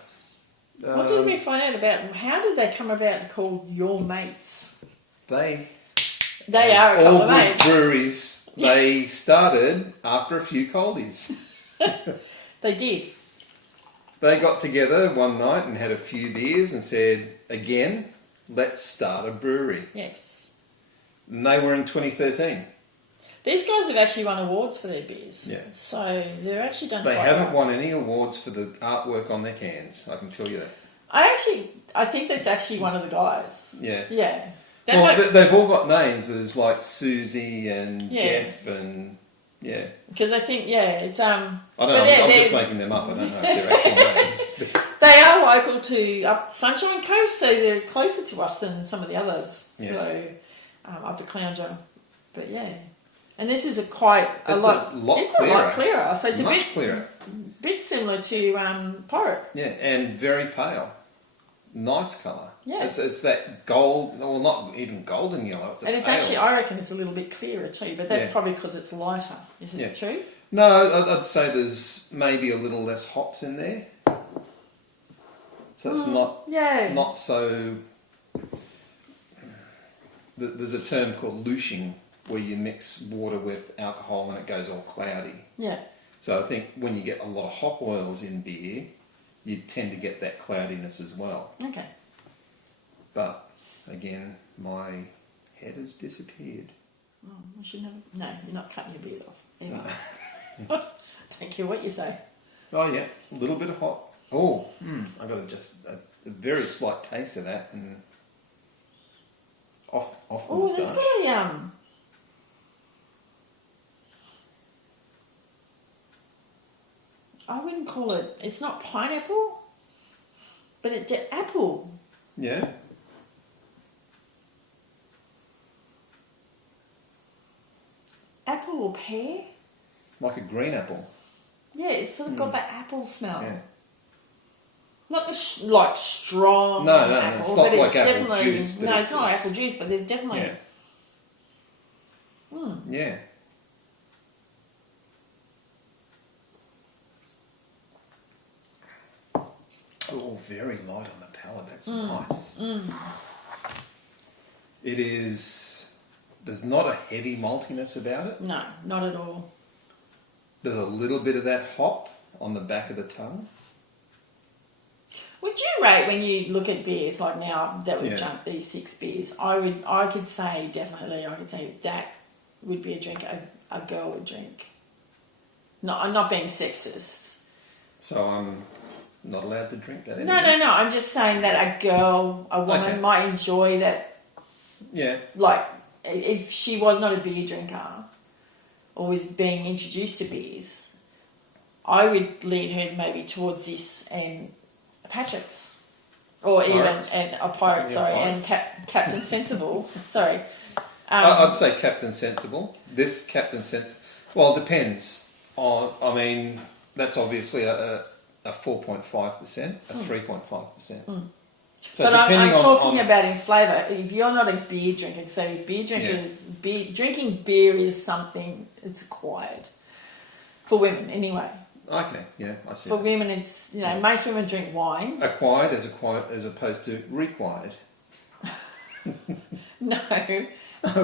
What did we find out about? How did they come about called Your Mates? They are a couple all of good mates. breweries. They started after a few coldies. They did. They got together one night and had a few beers and said, again, let's start a brewery. Yes. And they were in 2013. These guys have actually won awards for their beers. Yeah. So they've actually done They quite haven't well. won any awards for the artwork on their cans, I can tell you that. I think that's actually one of the guys. Yeah. Yeah. Well, they've all got names. There's like Susie and Jeff and Because I think it's I don't know. I'm just making them up. I don't know if they're actual names. They are local to up Sunshine Coast, so they're closer to us than some of the others. Yeah. So up at Clounger, but and this is a lot clearer. So it's much clearer. Bit similar to Porritt. Yeah, and very pale. Nice colour. Yeah. It's that gold, well, not even golden yellow. It's pale. actually, I reckon it's a little bit clearer too, but that's probably because it's lighter. Isn't it true? No, I'd say there's maybe a little less hops in there. So it's not so... There's a term called lushing, where you mix water with alcohol and it goes all cloudy. Yeah. So I think when you get a lot of hop oils in beer, you tend to get that cloudiness as well. Okay. But again, my head has disappeared. Oh, I should never... No, you're not cutting your beard off. No. Don't care what you say. Oh yeah, a little bit of hop. Oh, I got a very slight taste of that, and off the Oh, moustache. that's got a I wouldn't call it. It's not pineapple, but it's apple. Yeah. Apple or pear? Like a green apple. Yeah, it's sort of got that apple smell. Yeah. Not the strong No, apple, it's not but like it's apple definitely juice, but it's not apple juice, but there's definitely Yeah. Oh, very light on the palate. That's nice. It is. There's not a heavy maltiness about it. No, not at all. There's a little bit of that hop on the back of the tongue. Would you rate when you look at beers like now that we've drunk these 6 beers? I could say that would be a drink a girl would drink. No, I'm not being sexist. So I'm not allowed to drink that anymore? No. I'm just saying that a woman might enjoy that. Yeah. Like, if she was not a beer drinker or was being introduced to beers, I would lead her maybe towards this and Patrick's, or Pirates. even and Pirate, Yeah, sorry, Pirates. and Captain Sensible, sorry. I'd say Captain Sensible. This Captain Sensible. Well, it depends on. I mean, that's obviously a 4.5%, a 3.5%. So But I'm talking on about in flavour. If you're not a beer drinker, so beer drinkers, drinking beer is something it's acquired for women anyway. Okay, yeah, I see. For that. women, it's most women drink wine. Acquired as opposed to required. No,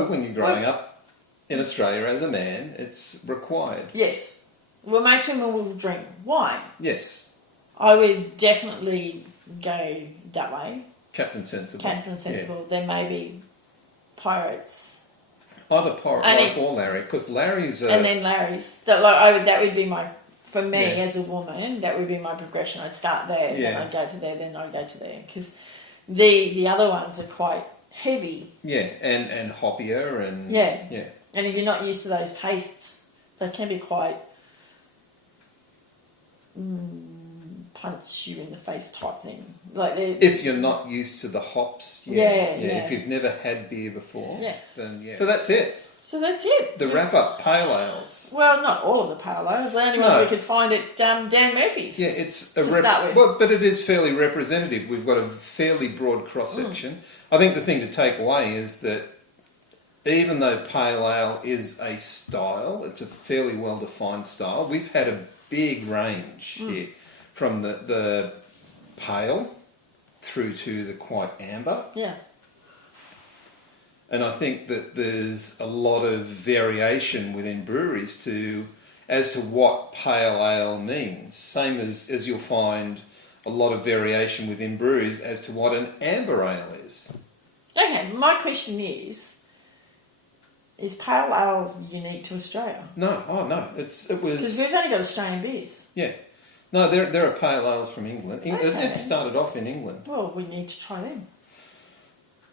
When you're growing up in Australia as a man, it's required. yes. Well, most women will drink wine. Yes, I would definitely go that way. Captain Sensible. Captain Sensible. There may be Pirates. Either Pirate or Larry, because Larry's. And then Larry's. That would be my, for me as a woman, that would be my progression. I'd start there, then I'd go to there, then I'd go to there. Because the other ones are quite heavy. Yeah, and hoppier and. Yeah. And if you're not used to those tastes, they can be quite punch you in the face type thing. If you're not used to the hops, if you've never had beer before, then So that's it. So that's it. The wrap-up pale ales. Well, not all of the pale ales. The only ones we could find at Dan Murphy's. Yeah, it's start with. Well, but it is fairly representative. We've got a fairly broad cross-section. I think the thing to take away is that even though pale ale is a style, it's a fairly well-defined style. We've had a big range here, from the pale through to the quite amber. Yeah. And I think that there's a lot of variation within breweries as to what pale ale means. Same as you'll find a lot of variation within breweries as to what an amber ale is. Okay, my question is pale ale unique to Australia? No, it was because we've only got Australian beers. Yeah, no, there are pale ales from England. Okay. It started off in England. Well, we need to try them.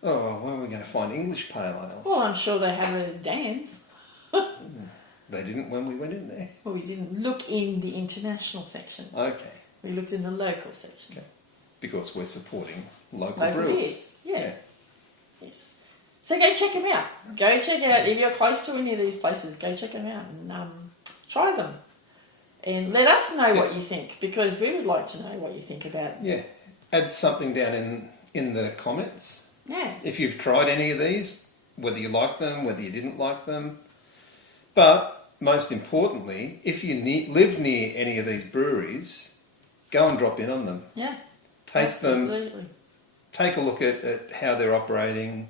Oh, where are we going to find English pale ales? Well, I'm sure they have it at Dan's. They didn't when we went in there. Well, we didn't look in the international section. Okay. We looked in the local section. Okay. Because we're supporting local Local brewers. beers. Yeah. Yes. So go check them out. Go check out, if you're close to any of these places, go check them out and try them. And let us know what you think, because we would like to know what you think about. Yeah. Add something down in the comments. Yeah. If you've tried any of these, whether you like them, whether you didn't like them. But most importantly, if you live near any of these breweries, go and drop in on them. Yeah. Taste Absolutely. them. Take a look at how they're operating.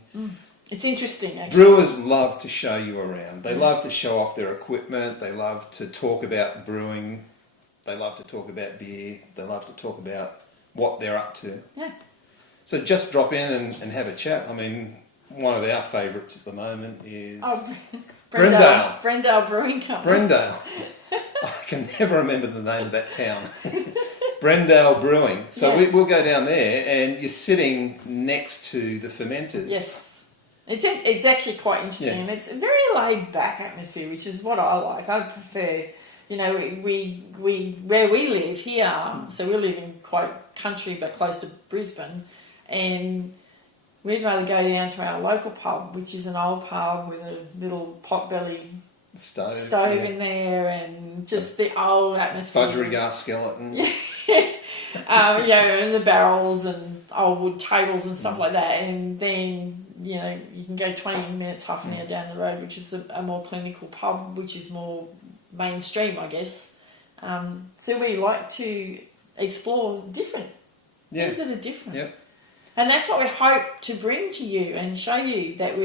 It's interesting, actually. Brewers love to show you around. They love to show off their equipment. They love to talk about brewing. They love to talk about beer. They love to talk about what they're up to. Yeah. So just drop in and have a chat. I mean, one of our favourites at the moment is Brendale. Brendale Brewing Company. Brendale. I can never remember the name of that town. Brendale Brewing. So we'll go down there, and you're sitting next to the fermenters. Yes. It's actually quite interesting, and it's a very laid back atmosphere, which is what I like. I prefer, we where we live here, so we live in quite country but close to Brisbane, and we'd rather go down to our local pub, which is an old pub with a little potbelly stove in there, and just the old atmosphere. Budgerigar skeleton. And the barrels and old wood tables and stuff like that, and then you can go 20 minutes, half an hour down the road, which is a more clinical pub, which is more mainstream, I guess. So we like to explore different things that are different. Yep. And that's what we hope to bring to you and show you, that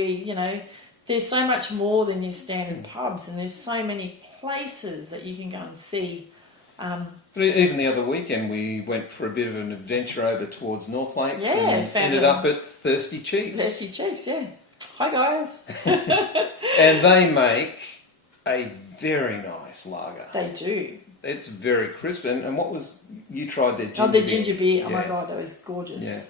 there's so much more than your standard pubs, and there's so many places that you can go and see. But even the other weekend, we went for a bit of an adventure over towards North Lakes and ended up at Thirsty Chiefs. Thirsty Chiefs, yeah. Hi, guys. And they make a very nice lager. They do. It's very crisp. And what was... You tried their ginger beer. Oh, the ginger beer. Oh, my God, that was gorgeous. Yeah.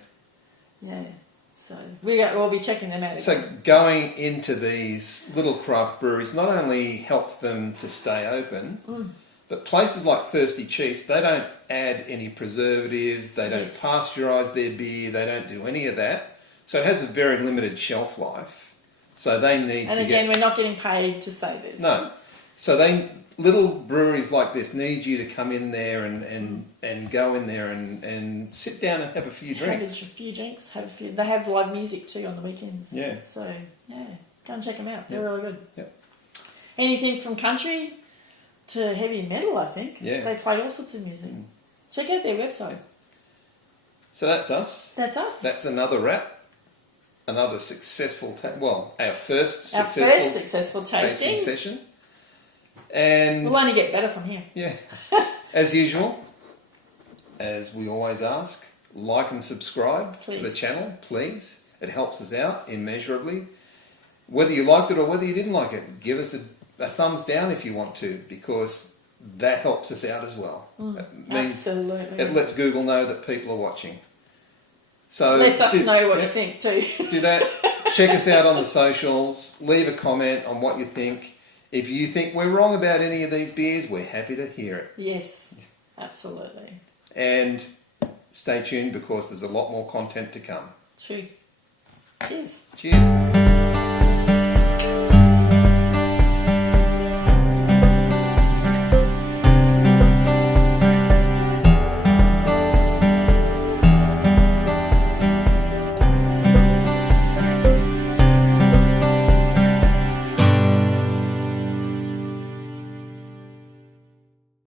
Yeah. So we'll be checking them out. So going into these little craft breweries not only helps them to stay open, But places like Thirsty Chiefs, they don't add any preservatives, they don't Yes. pasteurise their beer, they don't do any of that. So it has a very limited shelf life. So they need And to again, get... we're not getting paid to say this. No. So little breweries like this need you to come in there and go in there and sit down and have a few drinks. They have live music too on the weekends. Yeah. So, yeah, go and check them out. They're really good. Yeah. Anything from country to heavy metal, I think. Yeah. They play all sorts of music. Check out their website. So that's us. That's us. That's another wrap. Another successful... our first successful tasting. session. And... We'll only get better from here. Yeah. As usual, as we always ask, like and subscribe to the Please. channel, please. It helps us out immeasurably. Whether you liked it or whether you didn't like it, give us a thumbs down if you want to, because that helps us out as well. It means Absolutely. it lets Google know that people are watching. So Lets us know what you think too. do that. Check us out on the socials. Leave a comment on what you think. If you think we're wrong about any of these beers, we're happy to hear it. Yes, absolutely. And stay tuned because there's a lot more content to come. True. Cheers. Cheers.